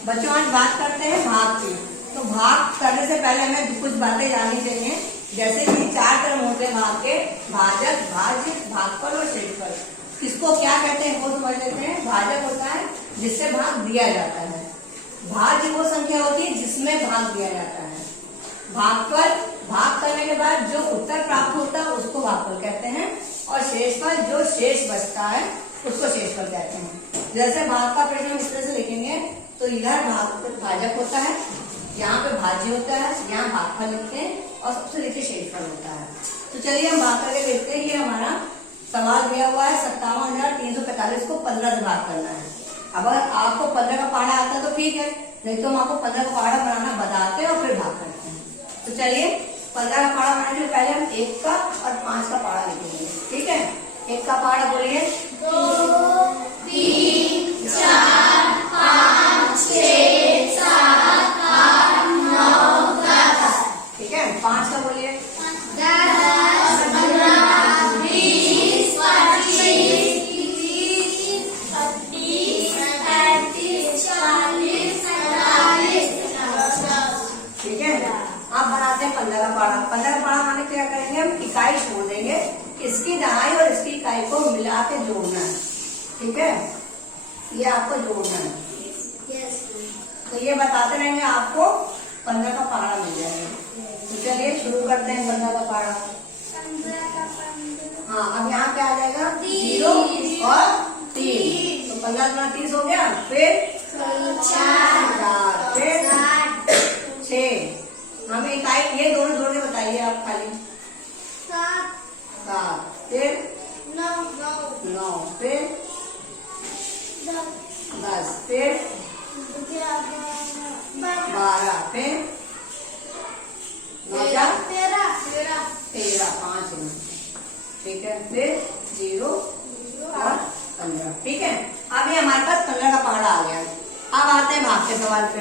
बच्चों आज बात करते हैं भाग की। तो भाग करने से पहले हमें कुछ बातें जाननी चाहिए, जैसे कि 4 टर्म होते हैं भाग के, भाजक, भाज्य, भागफल और शेषफल। इसको क्या कहते हैं वो समझ लेते हैं। भाजक होता है जिससे भाग दिया जाता है, भाज्य वो संख्या होती है जिसमें भाग दिया जाता है, भागफल भाग करने के बाद जो उत्तर प्राप्त होता है उसको भागफल कहते हैं, और शेषफल जो शेष बचता है उसको शेषफल कहते हैं। जैसे भाग का प्रश्न इस तरह से लिखेंगे तो इधर भाजक होता है, यहाँ पे भाज्य होता है, यहाँ भागफल लिखते हैं और सबसे नीचे शेषफल होता है। तो चलिए हम भाग करके देखते हैं। ये हमारा सवाल दिया हुआ है 57,345 को 15 से भाग करना है। अब अगर आपको 15 का पहाड़ा आता है तो ठीक है, नहीं तो हम आपको 15 का पहाड़ा बनाना बताते हैं और फिर भाग करते हैं। तो चलिए 15 का पहाड़ा बनाने से पहले हम 1 का और 5 का पहाड़ा लिखेंगे। ठीक है, 1 का पहाड़ा बोलिए 2 3 4 5 6 7 8 9 10। ठीक है, 5 का बोलिए 10 15 20 25 30 32 35 40 45। ठीक है। आप बनाते हैं 15 का पहाड़ा। 15 का पहाड़ा माने क्या करेंगे, हम इकाई छोड़ देंगे, इसकी दहाई और इसकी इकाई को मिला के जोड़ना है। ठीक है, ये आपको जोड़ना है। तो ये बताते रहेंगे, आपको 15 का पहाड़ा मिल जाएगा। तो चलिए शुरू करते हैं 15 का पहाड़ा। हाँ, अब यहाँ पे आ जाएगा 0 और 3, तो 15 गुना 30 हो गया। फिर 4, फिर 6। हमें इकाई ये दोनों जोड़ के बताइए आप खाली। 7, फिर 9, फिर 10, फिर 12, फिर 9 13, 5 में। ठीक है, फिर 0 और 15। ठीक है, अब ये हमारे पास 15 का पहाड़ा आ गया। अब आते हैं भाग के सवाल पे।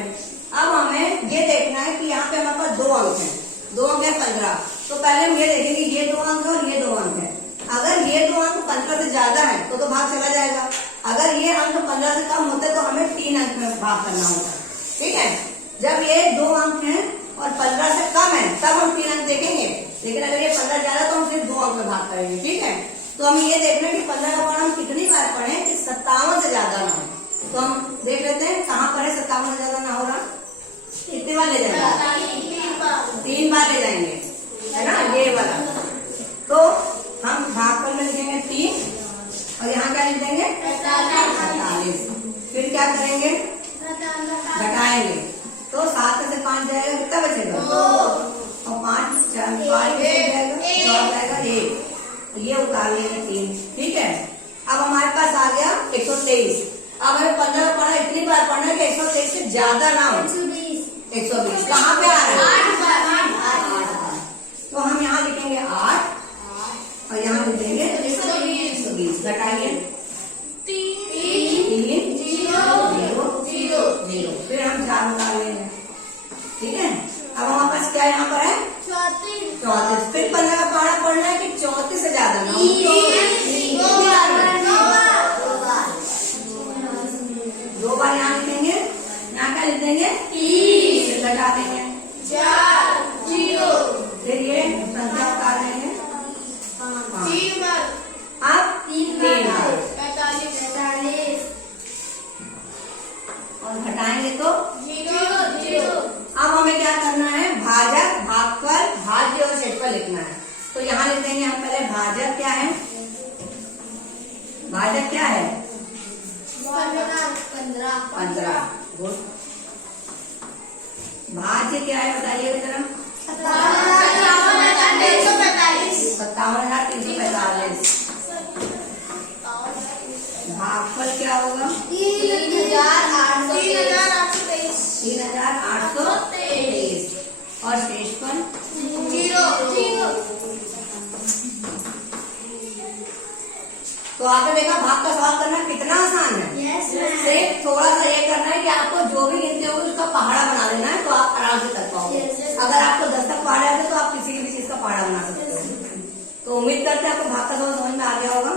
अब हमें ये देखना है कि यहाँ पे हमारे पास 2 अंक हैं, 2 अंक है 15। तो पहले हम ये देखेंगे ये 2 अंक है और ये 2 अंक है। अगर ये 2 अंक 15 से ज्यादा है तो भाग चला जाएगा। अगर ये अंक 15 से कम होते तो हमें 3 अंक में भाग करना होगा। ठीक है, जब ये 2 अंक हैं और 15 से कम है तब हम 3 अंक देखेंगे, लेकिन अगर ये 15 ज्यादा तो हम सिर्फ 2 अंक में भाग करेंगे। ठीक है, तो हम ये देखना है कि 15 का पहाड़ा हम कितनी बार पढ़े कि 57 से ज्यादा ना हो। तो हम देख लेते हैं कहाँ पर है 57 से ज्यादा ना हो रहा। कितनी बार ले जाएंगे? 3 बार ले जाएंगे, है ना, ये वाला। तो हम भागफल में लिखेंगे 3 और यहाँ क्या लिख देंगे 48। फिर क्या करेंगे, घटाएंगे तो 7 से 5 जाएगा, कितना बचेगा 2 और 5 जाएगा 1। ये उतार लेंगे 3। ठीक है, अब हमारे पास आ गया 123। अब हमें 15 पढ़ा इतनी बार पढ़ना कि 123 से ज्यादा ना हो। 120 कहाँ पे आ रहा है 8। तो हम यहाँ लिखेंगे 8 और यहाँ लिख देंगे 120। घटाइए 3 0। फिर हम 4 उतार लेंगे। ठीक है, अब हमारे पास क्या यहाँ पर है 34। फिर 15 का पहाड़ा पढ़ना है कि 34 से ज्यादा ना हो। 2 बार यहाँ लिखेंगे, यहाँ क्या लिख देंगे 30। लगा देंगे 4 0। फिर ये संख्या उतार लेंगे 3 बार। अब 3 बार 45 और घटाएंगे तो 0। अब हमें क्या करना है, भाजक, भागफल, भाज्य और शेषफल लिखना है। तो यहाँ लिख देंगे हम पहले भाजक क्या है, भाजक क्या है 15। भाज्य क्या है बताइए जरा 57,345। भागफल क्या होगा 3,823 और शेषफल 0। तो आपने देखा भाग का सवाल करना कितना आसान है। सिर्फ थोड़ा सा ये करना है कि आपको जो भी गिनती होगी उसका पहाड़ा बना लेना है, तो आप आराम से कर पाओगे। अगर आपको 10 तक पहाड़े आते तो आप किसी भी चीज का पहाड़ा बना सकते हो। तो उम्मीद करते हैं आपको भाग का सवाल समझ में आ गया होगा।